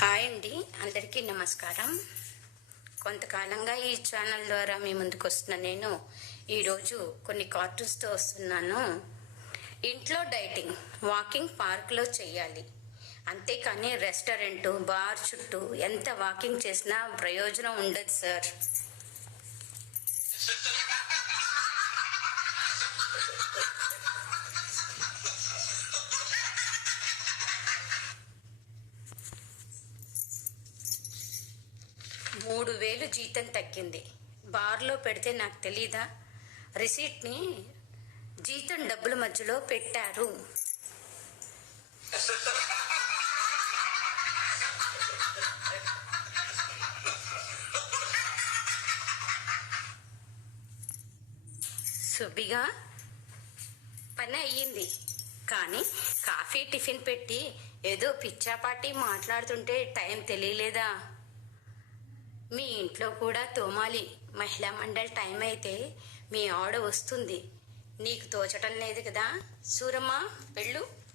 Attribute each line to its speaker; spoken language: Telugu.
Speaker 1: హాయ్ అండి. అందరికీ నమస్కారం. కొంతకాలంగా ఈ ఛానల్ ద్వారా మీ ముందుకు వస్తున్న నేను ఈరోజు కొన్ని కార్టూన్స్తో వస్తున్నాను. ఇంట్లో డైటింగ్ వాకింగ్ పార్క్లో చేయాలి. అంతేకాని రెస్టారెంట్ బార్ చుట్టూ ఎంత వాకింగ్ చేసినా ప్రయోజనం ఉండదు సార్. మూడు వేలు జీతం తగ్గింది. బార్లో పెడితే నాకు తెలీదా? రిసీట్ని జీతం డబ్బుల మధ్యలో పెట్టారు. సుబ్బిగా పని అయ్యింది. కానీ కాఫీ టిఫిన్ పెట్టి ఏదో పిచ్చాపాటి మాట్లాడుతుంటే టైం తెలియలేదా? మీ ఇంట్లో కూడా తోమాలి. మహిళా మండలి టైం అయితే మీ ఆడ వస్తుంది. నీకు తోచటం లేదు కదా. సూరమ్మ వెళ్ళు.